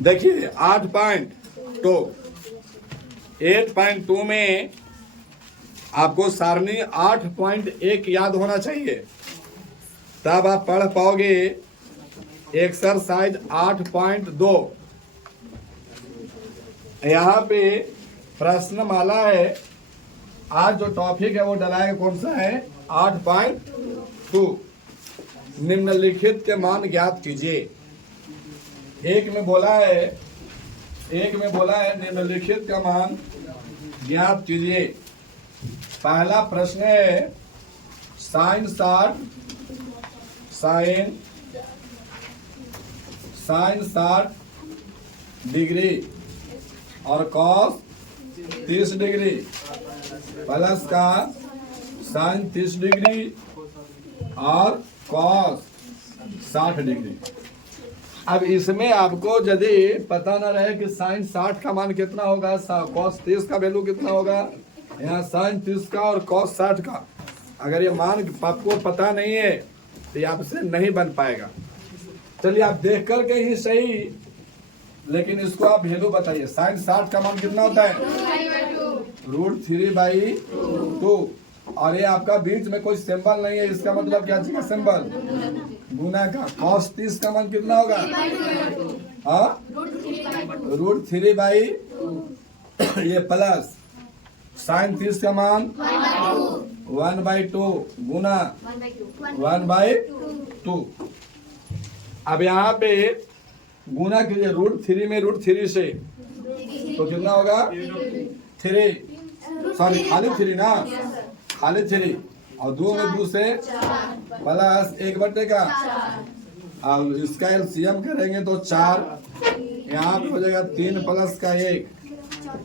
देखिए 8.2 8.2 में आपको सारणी 8.1 याद होना चाहिए, तब आप पढ़ पाओगे एक्सरसाइज 8.2। यहाँ पे प्रश्नमाला है, आज जो टॉपिक है वो डलाएगा कौन सा है, 8.2। निम्नलिखित के मान ज्ञात कीजिए। एक में बोला है निम्नलिखित का मान ज्ञात कीजिए। पहला प्रश्न है साइन 60 डिग्री और कॉस 30 डिग्री प्लस का साइन 30 डिग्री और कॉस 60 डिग्री। अब इसमें आपको यदि पता न रहे कि साइन 60 का मान कितना होगा, कॉस 30 का वैल्यू कितना होगा, यहाँ साइन 30 का और कॉस 60 का, अगर ये मान आपको पता नहीं है तो ये आपसे नहीं बन पाएगा। चलिए आप देख करके ही सही, लेकिन इसको आप वैल्यू बताइए। साइन 60 का मान कितना होता है, √3/2। और ये आपका बीच में कोई सिंबल नहीं है, इसका मतलब क्या चाहिए, सिंबल गुना का। कॉस 30 का मान कितना होगा, √3/, ये प्लस साइन 30 का मान 1/2 गुना 1/2। अब यहाँ पे गुना कीजिए √3 में √3 से, तो कितना होगा 3, सॉरी खाली 3 ना, खाली 3 और 2 में 2 से प्लस 1/का, और इसका एलसीएम करेंगे तो 4, यहाँ पे हो जाएगा 3 प्लस का 1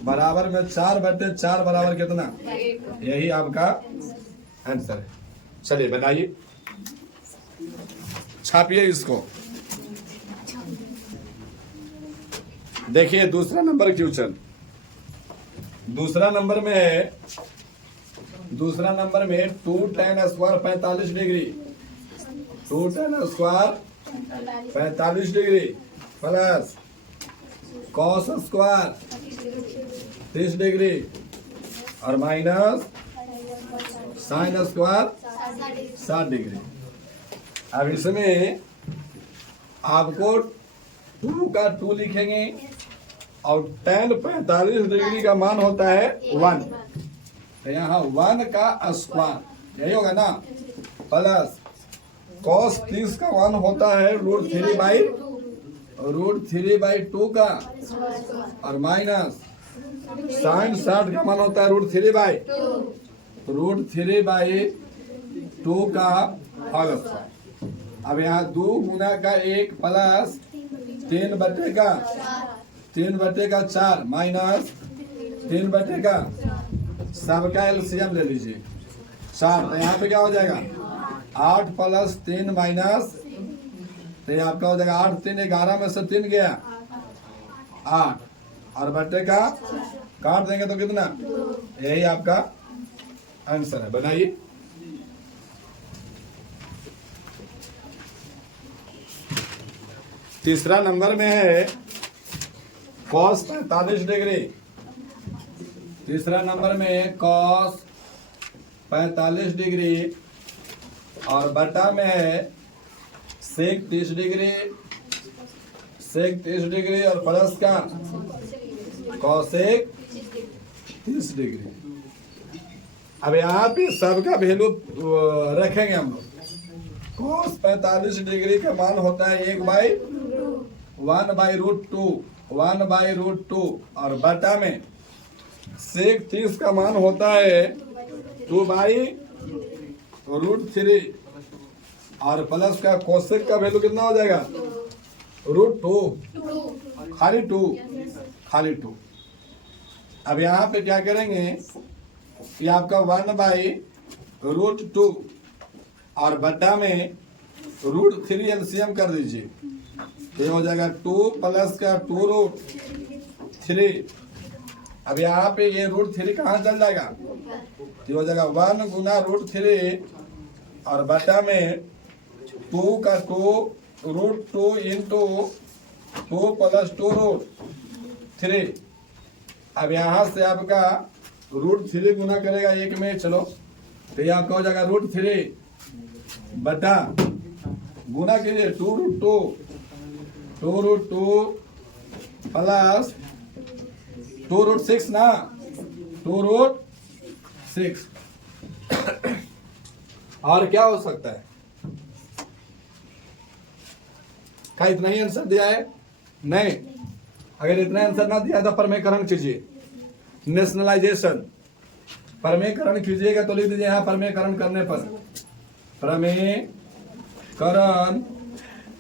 बराबर में 4/4 बराबर कितना, यही आपका आंसर है। चलिए बनाइए, छापिए इसको। देखिए दूसरा नंबर क्वेश्चन, दूसरा नंबर में 2 tan square 45 degree, 2 tan square 45 degree plus cos square 30 degree और माइनस साइन स्क्वायर 60 डिग्री। अब इसमें आपको 2 का 2 लिखेंगे और tan 45 डिग्री का मान होता है 1, तो यहाँ 1 का स्क्वायर यही होगा ना, प्लस कॉस 30 का मान होता है √3/2 का और माइनस साइन 60 का मान होता है √3/2 का होल स्क्वायर। अब यहाँ 2 गुना का 1 प्लस 3/का 4 माइनस 3/का, सबका एलसीएम ले लीजिए 4, तो यहाँ पे क्या हो जाएगा 8 प्लस 3 माइनस, तो ये आपका हो जाएगा 8 3 11 में से 3 गया 8 और बट्टे का काट देंगे तो कितना, यही आपका आंसर है। बनाइए। तीसरा नंबर में है कॉस 45 डिग्री, तीसरा नंबर में कॉस 45 डिग्री और बटा में है सेक 30 डिग्री और प्लस का कॉसेक 30 डिग्री। अब यहाँ पे सबका वैल्यू रखेंगे हम लोग। कॉस 45 डिग्री का मान होता है 1/√2 और बटा में सेक 30 का मान होता है 2/√3 और प्लस का कोसेक का वैल्यू कितना हो जाएगा √2, खाली 2। अब यहाँ पे क्या करेंगे कि आपका 1/√2 और बटा में √3 एलसीएम कर दीजिए, तो ये हो जाएगा 2 प्लस का 2√3। अब यहाँ पे ये √3 कहाँ चल जाएगा, तो हो जाएगा 1 गुना √3 और बटा में 2 का 2 √2 इंटू 2 प्लस 2 रूट 3। अब यहां से आपका रूट 3 गुना करेगा 1 में, चलो तो ये आपका हो जाएगा रूट 3 बटा गुना कीजिए 2 रूट 2 प्लस 2 रूट 6 ना, 2 रूट 6। और क्या हो सकता है? क्या इतना ही आंसर दिया है? नहीं, अगर इतना आंसर ना दिया तो परमेकरण कीजिए, नेशनलाइजेशन परमेकरण कीजिएगा तो लिख दीजिए यहाँ परमेकरण करने पर, परमेकरण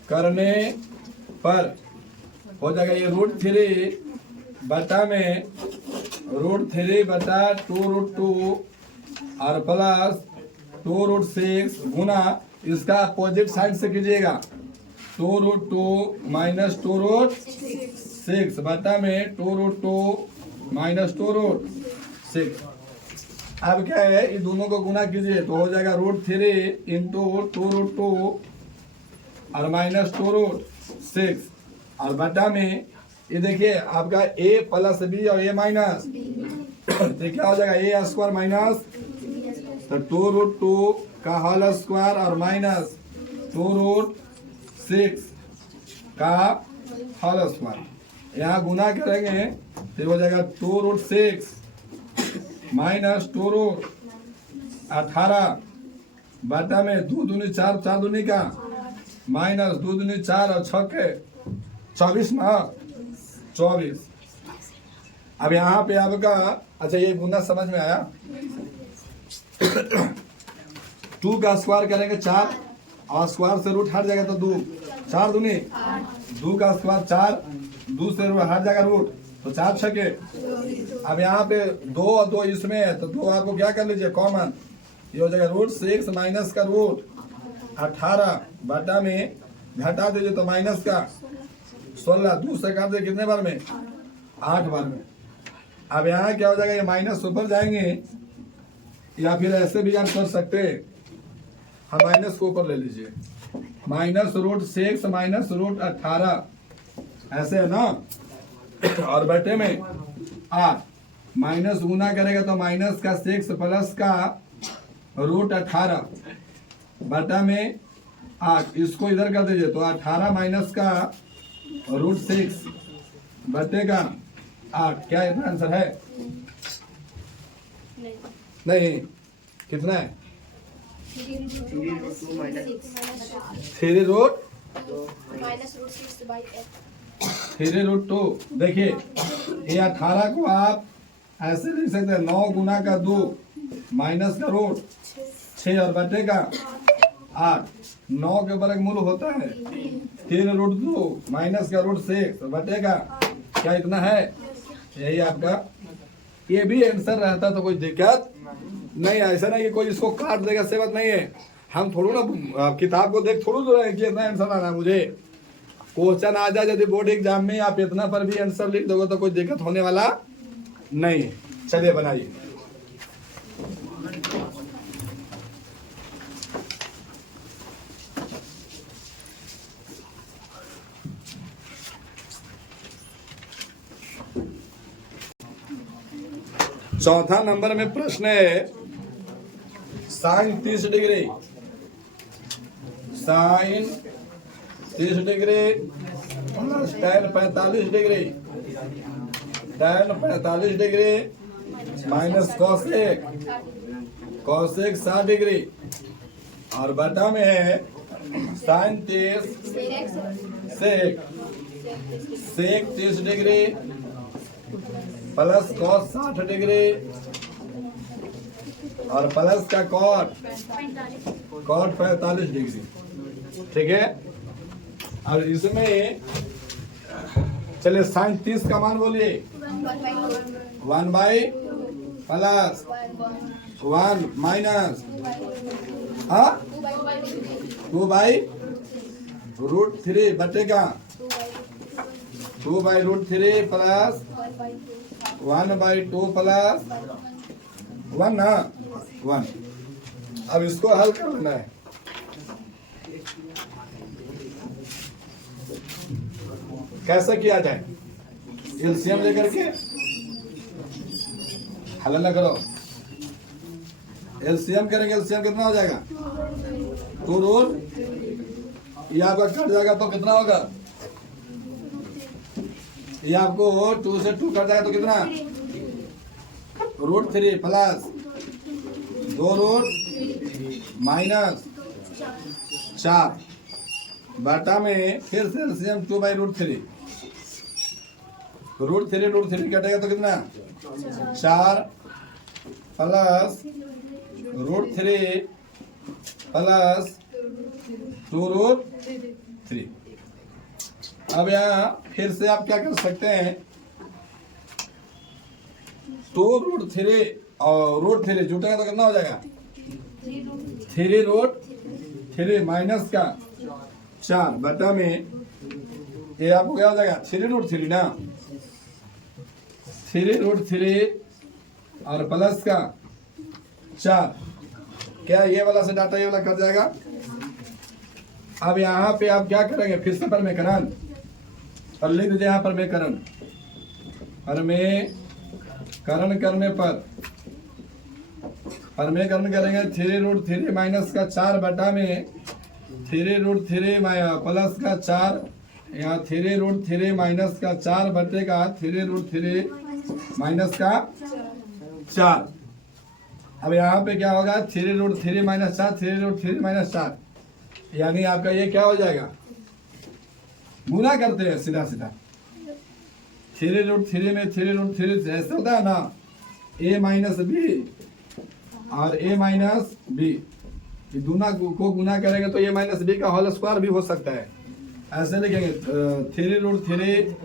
करने पर हो जाएगा ये रूट 3 बटा में रूट 3 बटा 2 रूट 2 और प्लस 2 रूट 6 गुना इसका अपोजिट साइड से कीजिएगा 2 रूट 2 माइनस 2 रूट 6 बटा में 2 रूट 2 माइनस 2 रूट 6। अब क्या है, ये दोनों को गुना कीजिए तो हो जाएगा रूट 3 इंटू 2 रूट 2 और माइनस 2 रूट 6 और बटा में ये देखिए आपका a प्लस बी और a माइनस, तो क्या हो जाएगा a स्क्वायर माइनस तो 2 रूट 2 का होल स्क्वायर और माइनस 2 रूट 6 का होल स्क्वायर। यहाँ गुना करेंगे तो हो जाएगा 2 रूट 6 माइनस 2 रूट 18 बटा में 2 दूनी 4 4 दूनी का माइनस 2 दूनी 4 और 6 के 24 ना 24। अब यहाँ पे आपका अच्छा ये गुना समझ में आया 2 का स्क्वायर करेंगे 4 और स्क्वायर से रूट हट जाएगा तो 2 4 दूनी 2 का स्क्वायर 4 2 से रूट हट जाएगा रूट तो 4 छके। अब यहाँ पे 2 और 2 इसमें है तो 2 आपको क्या कर लीजिए कॉमन, ये हो जाएगा रूट 6 माइनस का रूट 18 बटा में घटा दीजिए तो माइनस का 16 2 से काट दे कितने बार में 8 बार में। अब यहाँ क्या हो जाएगा, ये माइनस ऊपर जाएंगे या फिर ऐसे भी आप कर सकते हैं, हम माइनस को ऊपर ले लीजिए माइनस रूट 6 माइनस रूट 18 ऐसे है ना, और बटे में 8 माइनस गुना करेगा तो माइनस का 6 प्लस का रूट 18 बटा में 8 इसको इधर कर दीजिए तो 18 माइनस का रूट 6 बटे का 8। क्या इतना आंसर है? नहीं, कितना है 3 रूट 3 रूट 2। देखिए ये 18 को आप ऐसे लिख सकते हैं 9 गुना का 2 माइनस का रूट 6 और बटे का 8। 9 के वर्गमूल होता है 3 रूट 2 माइनस का रूट 6 बटे का क्या इतना है, यही आपका। ये भी आंसर रहता तो कोई दिक्कत नहीं, ऐसा नहीं कि कोई इसको काट देगा से बात नहीं है। हम थोड़ा ना किताब को देख थोड़ा जो है कि इतना आंसर आना मुझे क्वेश्चन आ जाए यदि बोर्ड एग्जाम में आप इतना पर भी आंसर लिख दोगे तो कोई दिक्कत होने वाला नहीं है। चलिए बनाइए। चौथा नंबर में प्रश्न है sine 30 degree, sine 30 degree plus tan 45 degree, tan 45 degree minus cosec, cosec 60 degree और बटा में है sine 30 sec, sec 30 degree plus cos 60 degree और प्लस का कॉट 45 डिग्री। ठीक है, और इसमें चलिए साइन 30 का मान बोलिए 1 by plus 1 minus 2 by root 3 बटेगा 2 by root 3 plus 1 by 2 plus 1 ना 1। अब इसको हल करना है। कैसे किया जाए? एलसीएम लेकर के हल ना करो, एलसीएम करेंगे। एलसीएम कितना हो जाएगा? 2 रूट, ये आपका कट जाएगा तो कितना होगा? ये आपको 2 से 2 कट जाएगा तो कितना? √3 प्लस 2 रूट माइनस 4 बटा में फिर से एलसीएम 2/√3। √3 कटेगा तो कितना? 4 प्लस √3 प्लस 2√3। अब यहाँ फिर से आप क्या कर सकते हैं? 2√3 और √3 जुटेगा तो कितना हो जाएगा? 3√3 माइनस का 4 बटा में ये आपको क्या हो जाएगा? 3√3 ना, 3√3 और प्लस का 4। क्या ये वाला से डाटा ये वाला कट जाएगा? अब यहाँ पे आप क्या करेंगे? फिर से परमेकरण और लिख दीजिए यहाँ परमेकरण। परमेकरण करने पर परमेकरण करेंगे 3√3 माइनस का 4 बटा में 3√3 प्लस का 4, यहाँ 3√3 माइनस का 4 बटेगा 3√3 माइनस का 4। अब यहाँ पे क्या होगा? 3√3 माइनस 4, 3√3 माइनस 4, यानी आपका ये क्या हो जाएगा? गुना करते हैं सीधा सीधा। 3√3 में 3√3 ऐसे होता है ना, a माइनस बी और a माइनस बी, दोनों को गुना करेंगे तो a माइनस बी का होल स्क्वायर भी हो सकता है। ऐसे लिखेंगे 3√3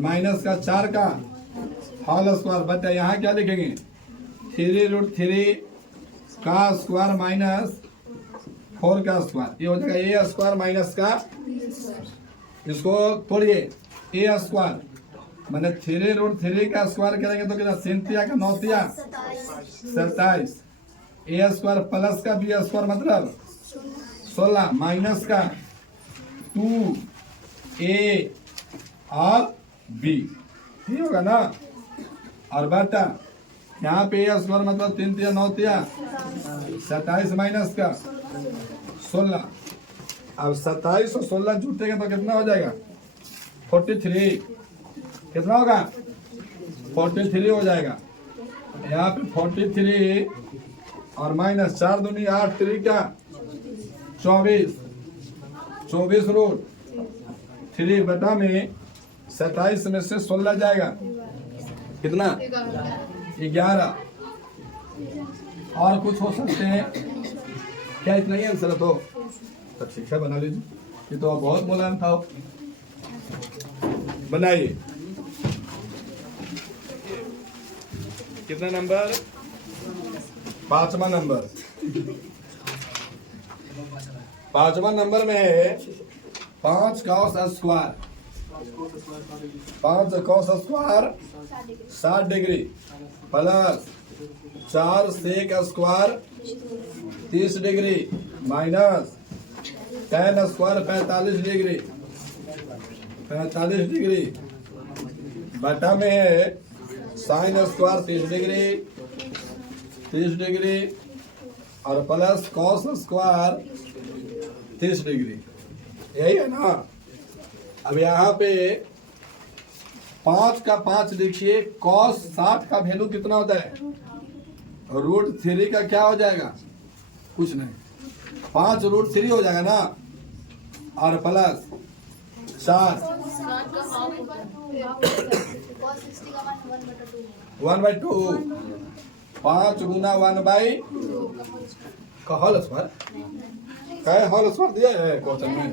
माइनस का 4 का होल स्क्वायर बटा यहाँ क्या लिखेंगे? 3√3 का स्क्वायर माइनस 4 का स्क्वायर, ये हो जाएगा a स्क्वायर माइनस का, इसको तोड़िए a स्क्वायर मैंने 3√3 का स्क्वायर करेंगे तो कितना? 7 का 9 27, a स्क्वायर प्लस का b स्क्वायर मतलब 16 माइनस का 2a और b, ये होगा ना, और बटा यहाँ पे a स्क्वायर मतलब 3 3 9 27 माइनस का 16। अब 27 और 16 जुटेगा तो कितना हो जाएगा? 43। कितना होगा? 43 हो जाएगा। यहाँ पे 43 और माइनस 4 दूनी 8 3 का 24 √3 बटा में 27 में से 16 जाएगा कितना? 11। और कुछ हो सकते हैं क्या? इतना ही आंसर तो तब ठीक है, बना लीजिए। ये तो बहुत मुलायम था, बनाइए। कितना नंबर? 5वां नंबर। 5वां नंबर में है 5 cos square. 5 cos square 60 degree plus 4 sec square 30 degree minus tan square 45 degree बटा में है sin स्क्वायर 30 डिग्री और प्लस cos स्क्वायर 30 डिग्री, यही है ना। अब यहाँ पे 5 का 5 लिखिए, cos 60 का वैल्यू कितना होता है? √3 का क्या हो जाएगा? कुछ नहीं, 5 √3 हो जाएगा ना, और प्लस 4 1/2 5 गुना 1/2 का होल स्क्वायर। क्या होल स्क्वायर दिया है क्वेश्चन में?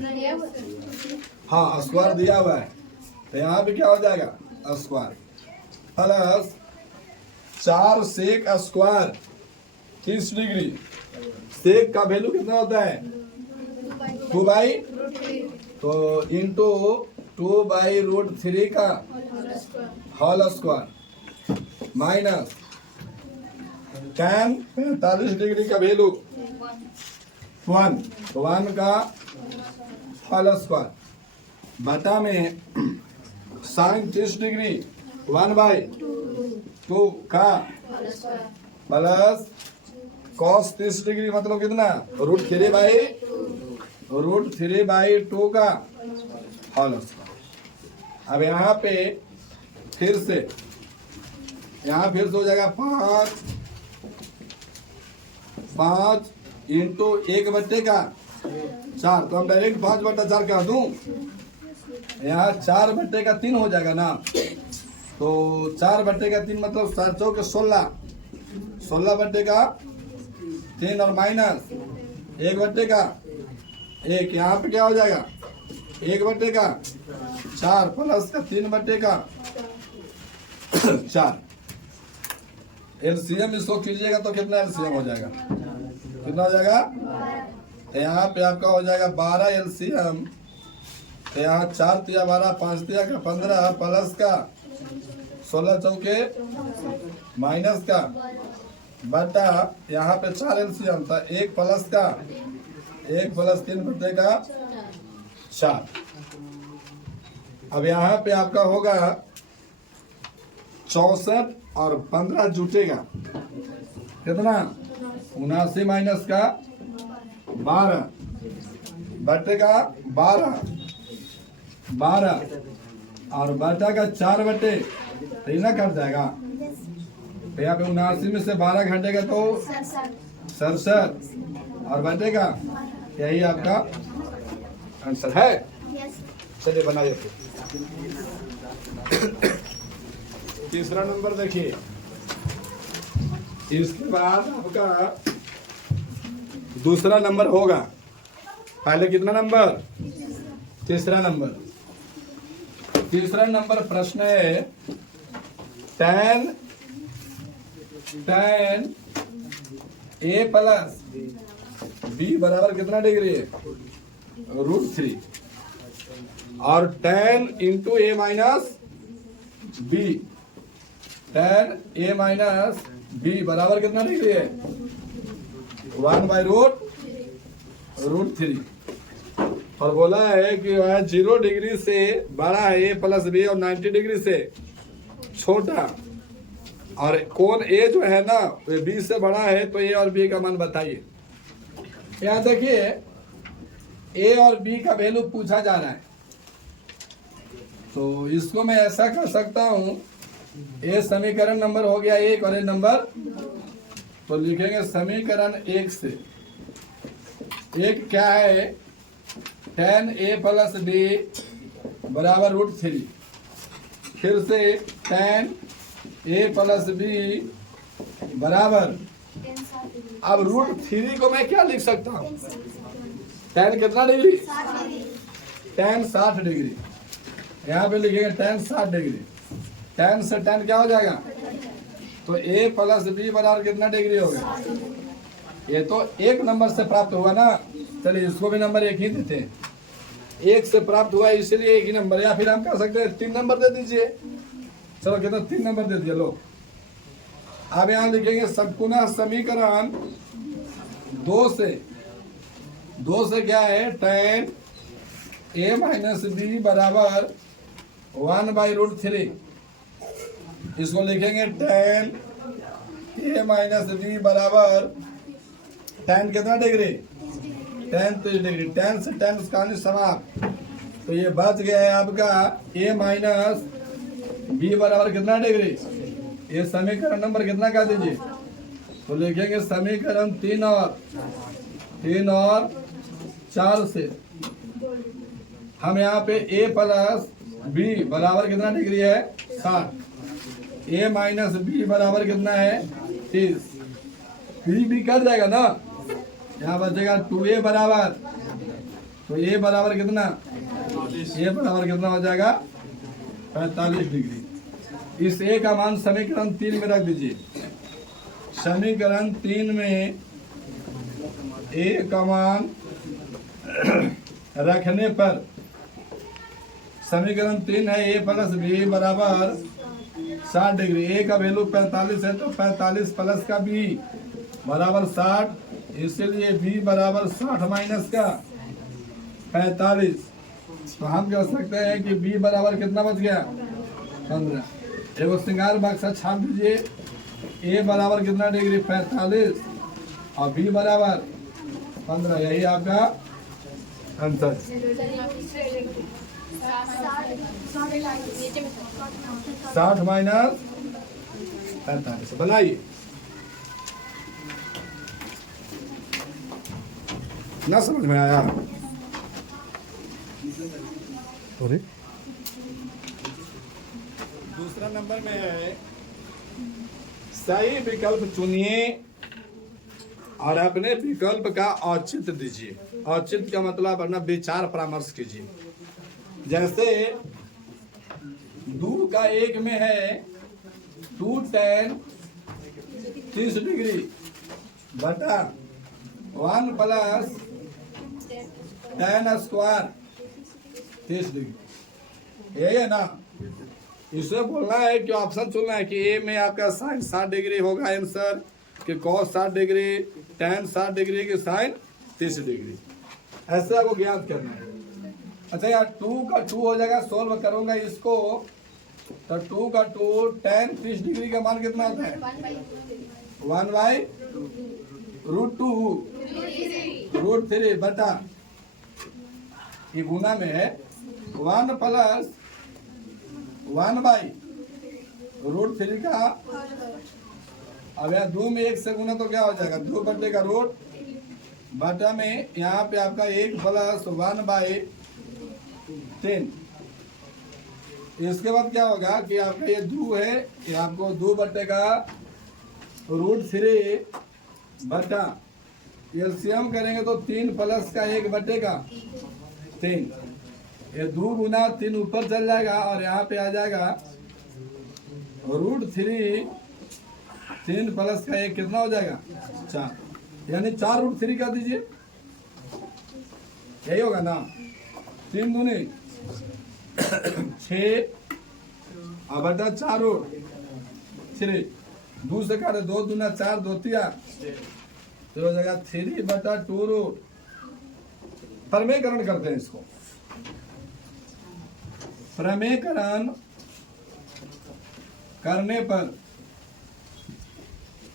हाँ, स्क्वायर दिया हुआ है, तो यहाँ पे क्या हो जाएगा? Square plus 4 sec square 30 degree. Sec का वैल्यू कितना होता है? 2/, तो इंटू 2/√3 का whole square minus tan 45 degree का वैल्यू 1, तो 1 का होल स्क्वायर बटा में साइन 30 डिग्री 1/2 का प्लस कॉस 30 डिग्री मतलब कितना √3/2 का होल स्क्वायर। अब यहाँ पे फिर से हो जाएगा 5 इंटू 1/4, तो हम डायरेक्ट 5/4 कह दूं। यहाँ 4/3 हो जाएगा ना, तो 4/3 मतलब 4 चौके 16/3 और माइनस 1/1, यहाँ पे क्या हो जाएगा 1/4 प्लस का 3/4। एलसीएम इसको कीजिएगा तो कितना एलसीएम हो जाएगा, कितना हो जाएगा, यहाँ पे आपका हो जाएगा 12 एलसीएम। यहाँ 4 तिया 12, 5 तिया का 15 प्लस का 16 चौके माइनस का बटा यहाँ पे 4 एलसीएम था, 1 प्लस 3/4। अब यहाँ पे आपका होगा 64 और 15 जुटेगा कितना 79 माइनस का 12 बटेगा 12 और बटा का 4/3 कट जाएगा। तो यहाँ पे 79 में से 12 घटेगा तो 67 और बटेगा, यही आपका आंसर है। चलिए बनाइए। तीसरा नंबर देखिए, इसके बाद आपका दूसरा नंबर होगा। पहले कितना नंबर, तीसरा नंबर प्रश्न है tan a प्लस b बराबर कितना डिग्री है √3 और tan into a minus b बराबर कितना डिग्री है 1/√3। और बोला है कि वह 0 डिग्री से बड़ा है a प्लस b और 90 डिग्री से छोटा, और कोण a जो है ना वो b से बड़ा है, तो a और b का मान बताइए। यहाँ देखिए a और b का वैल्यू पूछा जा रहा है, तो इसको मैं ऐसा कर सकता हूँ, ये समीकरण नंबर हो गया 1 और ये नंबर, तो लिखेंगे समीकरण 1 से। एक क्या है tan a प्लस b बराबर √3, फिर से tan a प्लस b बराबर, अब √3 को मैं क्या लिख सकता हूँ, tan कितना डिग्री, tan 60 डिग्री, यहाँ पे लिखेंगे tan 60 डिग्री, tan से tan क्या हो जाएगा, तो a प्लस b बराबर कितना डिग्री होगा, ये तो एक नंबर से प्राप्त हुआ ना। चलिए इसको भी नंबर 1 ही देते हैं, 1 से प्राप्त हुआ इसलिए 1 ही नंबर, या फिर हम कह सकते हैं 3 नंबर दे दीजिए। चलो कितना 3 नंबर दे दिए लो। अब यहाँ लिखेंगे सब पुनः समीकरण 2 से क्या है tan a माइनस b बराबर 1/√3, इसको लिखेंगे tan a माइनस b बराबर tan कितना डिग्री, tan 30 डिग्री, tan से tan उसका समाप्त, तो ये बच गया है आपका a माइनस b बराबर कितना डिग्री, ये समीकरण नंबर कितना कर दीजिए, तो लिखेंगे समीकरण 3 और 4 से हम यहाँ पे a प्लस b बराबर कितना डिग्री है 60, a माइनस b बराबर कितना है 30, b कट जाएगा ना, यहाँ बचेगा 2a बराबर, तो a बराबर कितना, a बराबर कितना हो जाएगा 45 डिग्री। इस a का मान समीकरण 3 में रख दीजिए। समीकरण 3 में a का मान रखने पर समीकरण 3 है a प्लस b बराबर 60 डिग्री, a का वैल्यू 45 है, तो 45 प्लस का b बराबर 60, इसलिए b बराबर 60 माइनस का 45, तो हम कह सकते हैं कि बी बराबर कितना बच गया 15। एगो श्रृंगार बक्सा छाप दीजिए। ए बराबर कितना डिग्री 45 और बी बराबर 15। यही आपका आंसर। 60 माइनस 45 बनाइए। ना समझ में आया? सॉरी। दूसरा नंबर में है सही विकल्प चुनिए और अपने विकल्प का औचित्य दीजिए। औचित्य का मतलब अपना विचार परामर्श कीजिए। जैसे 2 का 1 में है 2 tan 30 डिग्री बटा 1 प्लस tan स्क्वायर 30 डिग्री। यही है ना? इसमें बोलना है कि ऑप्शन चुनना है कि ए में आपका साइन 60 डिग्री होगा आंसर, कि कॉस 60 डिग्री, tan 60 डिग्री की साइन 30 डिग्री। ऐसे आपको ज्ञात करना है। अच्छा यार 2 का 2 हो जाएगा, सोल्व करूंगा इसको तो 2 का 2 tan 30 डिग्री का मान कितना आता है 1/√2 बटा ये गुना में है 1 प्लस 1/√3 का। अब यहाँ 2 में 1 से गुना तो क्या हो जाएगा 2 बटे का रूट बटा में यहाँ पे आपका 1 प्लस 1/10। इसके बाद क्या होगा कि आपका ये 2 है, ये आपको 2 बटे का √3 बटा एलसीएम करेंगे तो 3 प्लस का 1 बटे का 3। ये 2 गुना 3 ऊपर चल जाएगा और यहाँ पे आ जाएगा √3। 3 प्लस का 1 कितना हो जाएगा 4, यानी 4√3 का दीजिए। यही होगा ना? 3 दूनी 6 और बटा 4√3। 2 से काटे 2 दूना 4 2 तिया तो हो जाएगा 3 बटा 2√। प्रमेयकरण करते हैं इसको। प्रमेयकरण करने पर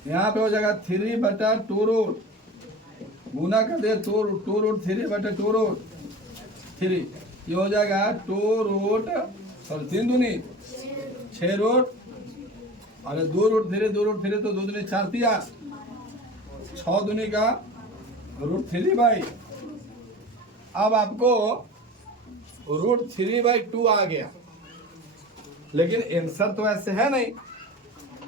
यहाँ पे हो जाएगा 3 बटा 2√। गुना कर दे 2√3 बटा 2√3। ये हो जाएगा 3 दूनी 6 और 2√3 तो 2 दूनी 4 तिया 6 दूनी का √3/। अब आपको √3/2 आ गया, लेकिन आंसर तो ऐसे है नहीं।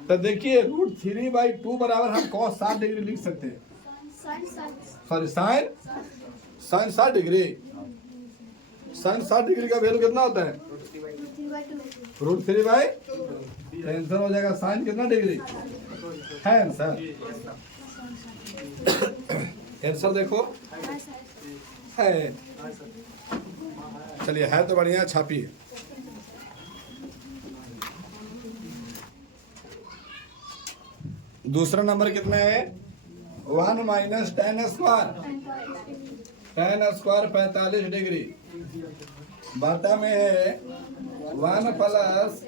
तो देखिए √3/2 बराबर हम cos 60 डिग्री लिख सकते हैं। Sorry sine 60 degree. Sine 60 degree का वैल्यू कितना होता है √3/2। आंसर हो जाएगा साइन कितना डिग्री है आंसर। आंसर देखो है। चलिए है तो बढ़िया, छापिए। दूसरा नंबर कितना है 1 माइनस tan स्क्वायर 45 डिग्री बटा में है 1 प्लस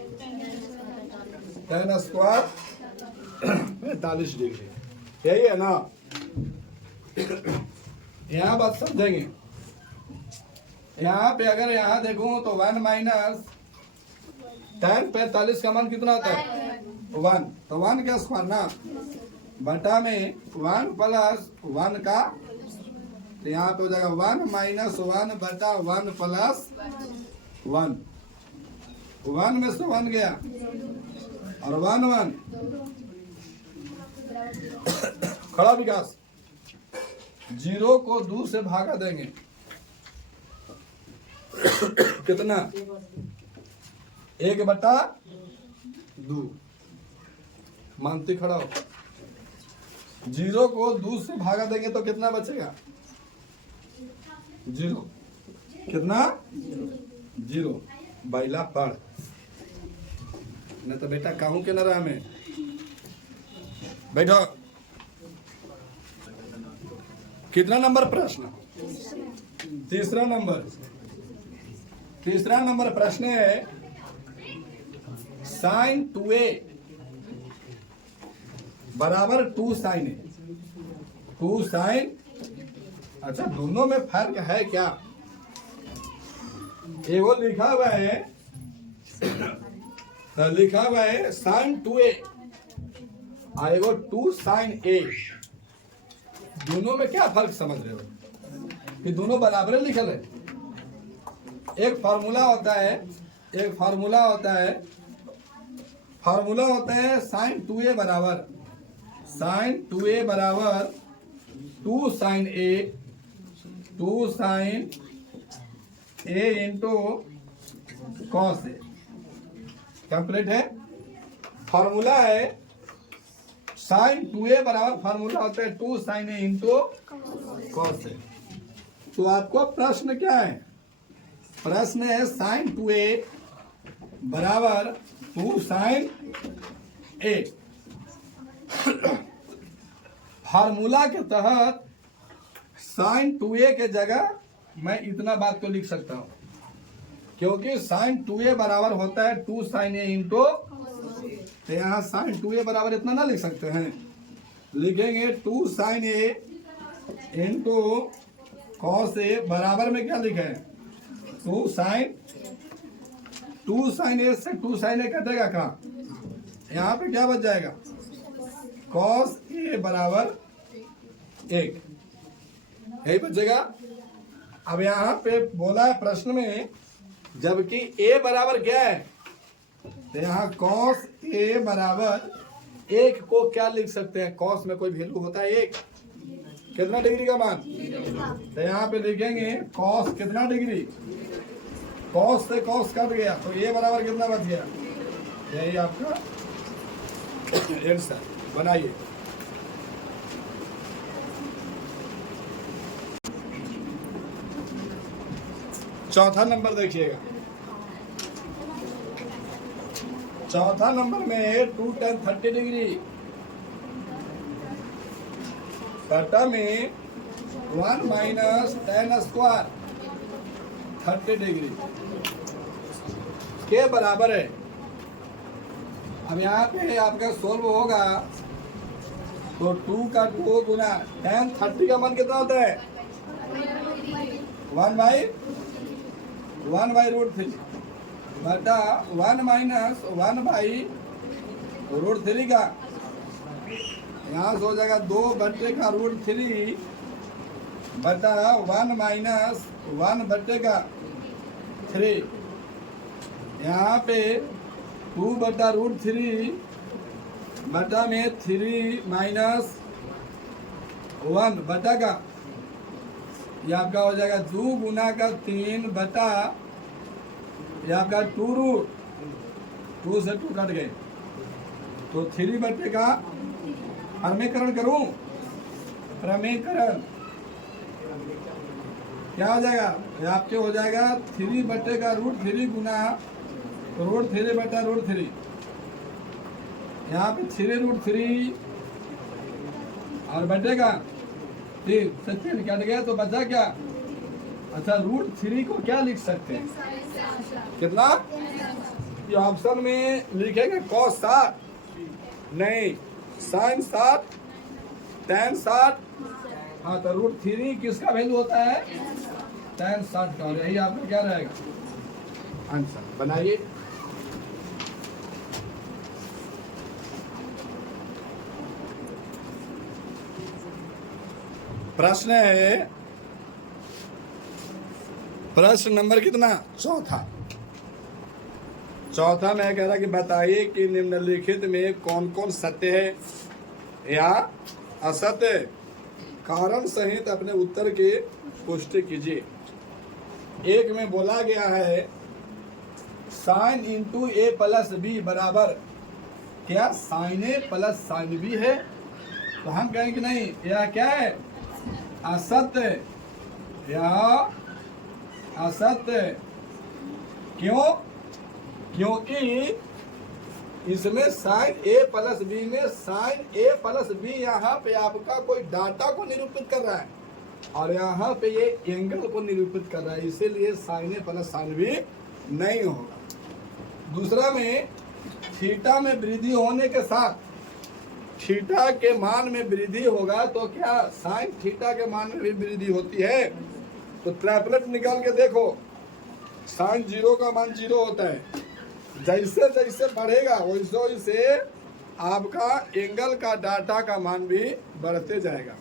tan स्क्वायर 45 डिग्री। यही है ना? यहाँ बात समझेंगे। यहाँ पे अगर यहाँ देखूं तो 1 माइनस tan 45 का मान कितना होता है 1, तो 1 का स्क्वायर ना बटा में 1 प्लस 1 का, तो यहाँ पे हो जाएगा 1 माइनस 1 बटा 1 प्लस 1। 1 में से 1 गया और 1 खड़ा विकास 0 को 2 से भागा देंगे कितना 1/2। मानती खड़ा हो। 0 को 2 से भागा देंगे तो कितना बचेगा 0। कितना 0। बैला पढ़ न तो बेटा कहूं के न रहा में बैठो। कितना नंबर प्रश्न तीसरा नंबर तीसरा नंबर प्रश्न है साइन 2a बराबर 2 साइन ए। 2 साइन, अच्छा दोनों में फर्क है क्या? एगो लिखा हुआ है साइन 2a और एगो 2 साइन ए। दोनों में क्या फर्क समझ रहे हो कि दोनों बराबर लिखल है? एक फार्मूला होता है साइन 2a बराबर 2 sign A into cos A. Complete है। फार्मूला है साइन 2a बराबर, फार्मूला होता है 2 sign A into cos A. तो आपको प्रश्न क्या है? प्रश्न है साइन 2a बराबर 2 साइन ए। फार्मूला के तहत साइन 2a के जगह मैं इतना बात को लिख सकता हूं, क्योंकि साइन 2a बराबर होता है 2 साइन ए इंटू, तो यहाँ साइन 2a बराबर इतना ना लिख सकते हैं, लिखेंगे 2 sign A into cos A बराबर में क्या लिखे हैं 2 साइन ए से 2 साइन ए कटेगा कहाँ? यहाँ पे क्या बच जाएगा? कॉस ए बराबर 1, यही बचेगा। अब यहाँ पे बोला है प्रश्न में, जबकि ए बराबर क्या है, तो यहाँ कॉस ए बराबर 1 को क्या लिख सकते हैं? कॉस में कोई वैल्यू होता है 1, कितना डिग्री का मान? तो यहाँ पे लिखेंगे कॉस कितना डिग्री, कॉस से कॉस कट गया तो ए बराबर कितना बच गया? यही आपका आंसर। बनाइए। चौथा नंबर देखिएगा। चौथा नंबर में 2 tan 30 डिग्री बटा में 1 माइनस tan स्क्वायर 30 डिग्री के बराबर है। अब यहाँ पे आपका सोल्व होगा तो 2 का 2 गुना tan 30 का मान कितना होता है? 1 बाई रूट 3 बटा 1 माइनस 1 बाई रूट 3 का, यहाँ से हो जाएगा 2 बट्टे का रूट 3 बटा 1 माइनस 1 बट्टे का 3। यहाँ पे 2 बटा रूट 3 बटा में 3 माइनस 1 बटा का, ये आपका हो जाएगा 2 गुना का 3 बटा, ये आपका 2 रूट 2 से 2 कट गए तो 3 बटे का प्रमेयकरण करूं, प्रमेयकरण क्या हो जाएगा? ये आपके हो जाएगा 3 बटे का रूट 3 गुना रूट 3 बटा रूट 3, यहाँ पे 3 रूट 3 और बटे का 3 से 3 कट गया तो बचा क्या? अच्छा रूट 3 को क्या लिख सकते हैं? कितना? ये ऑप्शन में लिखेंगे cos 60, नहीं sin 60, tan 60। हाँ तो रूट 3 किसका वैल्यू होता है? tan 60 का। यही आपका क्या रहेगा आंसर। बनाइए। प्रश्न है, प्रश्न नंबर कितना? चौथा में कह रहा कि बताइए कि निम्नलिखित में कौन कौन सत्य है या असत्य है, कारण सहित अपने उत्तर की पुष्टि कीजिए। एक में बोला गया है साइन इंटू ए प्लस बी बराबर क्या साइन ए प्लस साइन बी है? तो हम कहेंगे कि नहीं, यह क्या है? असत्य। यह असत्य। क्यों? क्योंकि इसमें साइन ए प्लस बी में साइन ए प्लस बी यहाँ पे आपका कोई डाटा को निरूपित कर रहा है, और यहाँ पे ये एंगल को निरूपित कर रहा है, इसीलिए साइन ए प्लस साइन बी नहीं होगा। दूसरा में थीटा में वृद्धि होने के साथ थीटा के मान में वृद्धि होगा तो क्या साइन थीटा के मान में भी वृद्धि होती है? तो ट्रैपलेट निकाल के देखो, साइन 0 का मान 0 होता है, जैसे जैसे बढ़ेगा वैसे वैसे आपका एंगल का डाटा का मान भी बढ़ते जाएगा।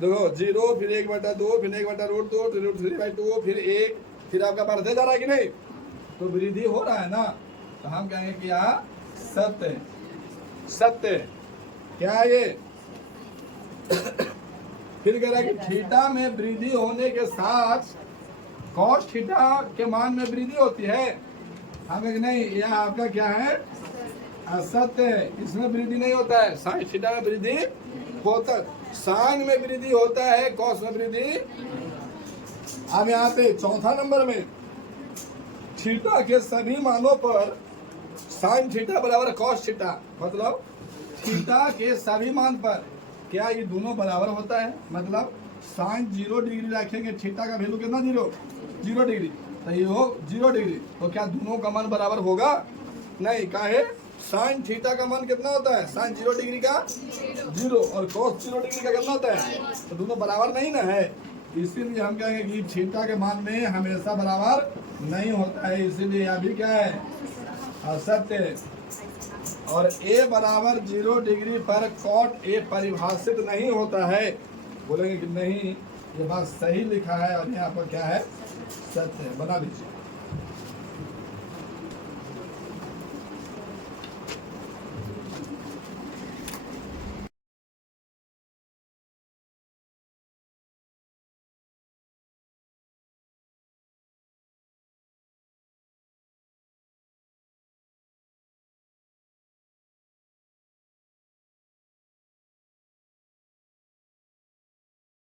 देखो 0 फिर 1/2 फिर 1/√2 फिर √3/2 फिर 1 फिर आपका बढ़ते जा रहा है कि नहीं? तो वृद्धि हो रहा है ना, तो हम कहेंगे कि यहाँ सत्य है। सत्य है क्या है ये? फिर कह रहा है कि थीटा में वृद्धि होने के साथ कॉस थीटा के मान में वृद्धि होती है। हम कहेंगे नहीं, यह आपका क्या है? असत्य है, इसमें वृद्धि नहीं होता है। साइन थीटा में वृद्धि होता है, साइन में वृद्धि होता है, कॉस में वृद्धि। अब यहाँ पे चौथा नंबर में थीटा के सभी मानों पर साइन थीटा बराबर कॉस थीटा, मतलब थीटा के सभी मान पर क्या ये दोनों बराबर होता है? मतलब साइन 0 डिग्री रखेंगे, थीटा का वैल्यू कितना 0 डिग्री, तो ये हो 0 डिग्री, तो क्या दोनों का मान बराबर होगा? नहीं। काहे? साइन थीटा का मान कितना होता है? साइन 0 डिग्री का 0 और कॉस 0 डिग्री का कितना होता है? तो दोनों बराबर नहीं ना है, इसीलिए हम कहेंगे कि थीटा के मान में हमेशा बराबर नहीं होता है, इसीलिए यह भी क्या है? असत्य है। और a बराबर 0 डिग्री पर कॉट a परिभाषित नहीं होता है। बोलेंगे कि नहीं, ये बात सही लिखा है और यहाँ पर क्या है? सत्य है। बना दीजिए।